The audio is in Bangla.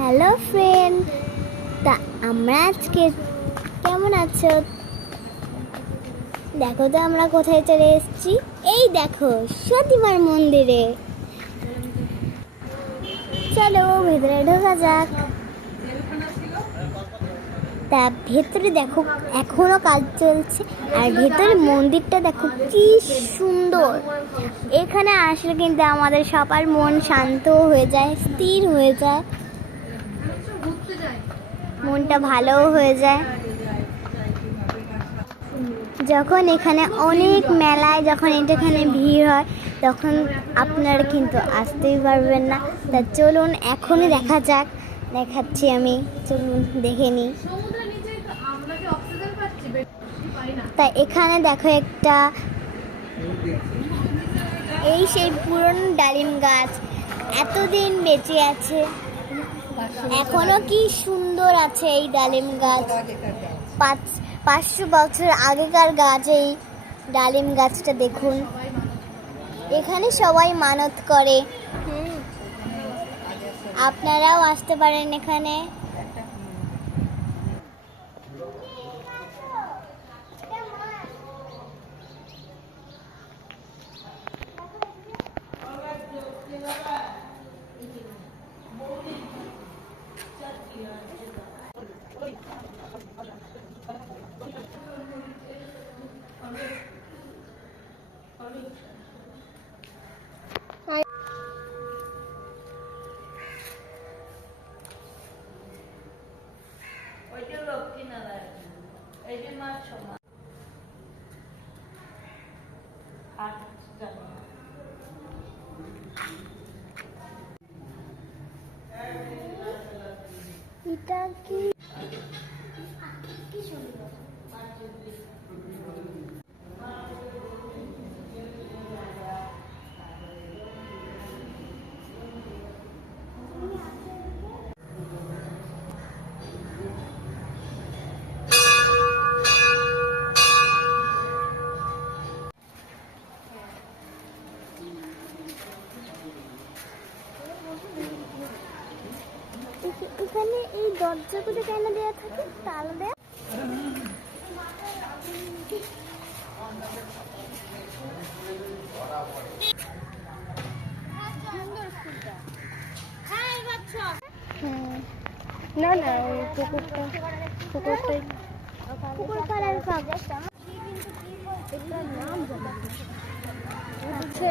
হ্যালো ফ্রেন্ড, তা আমরা আজকে কেমন আছো? দেখো তো আমরা কোথায় চলে এসেছি। এই দেখো, সতীমার মন্দিরে। চলো ভেতরে ঢোকা যাক। তা ভেতরে দেখো এখনো কাজ চলছে, আর ভেতরে মন্দিরটা দেখো কি সুন্দর। এখানে আসলে কিন্তু আমাদের সবার মন শান্ত হয়ে যায়, স্থির হয়ে যায়, মনটা ভালোও হয়ে যায়। যখন এখানে অনেক মেলায় যখন এখানে ভিড় হয়, তখন আপনারা কিন্তু আসতেই পারবেন না। তা চলুন এখনই দেখা যাক, দেখাচ্ছি আমি, চলুন দেখে নিই। তা এখানে দেখো একটা, এই সেই পুরনো ডালিম গাছ, এতদিন বেঁচে আছে, এখনো কি সুন্দর আছে এই ডালিম গাছ। 500 বছর আগেকার গাছ এই ডালিম গাছটা দেখুন। এখানে সবাই মানত করে, আপনারাও আসতে পারেন এখানে। এটা কি সুন্দর। এখানে এই দরজাগুলো কেন দেওয়া থাকে, তালা দেওয়া? না না, ওই পুকুর পাড়ার কাগজটা নাম হচ্ছে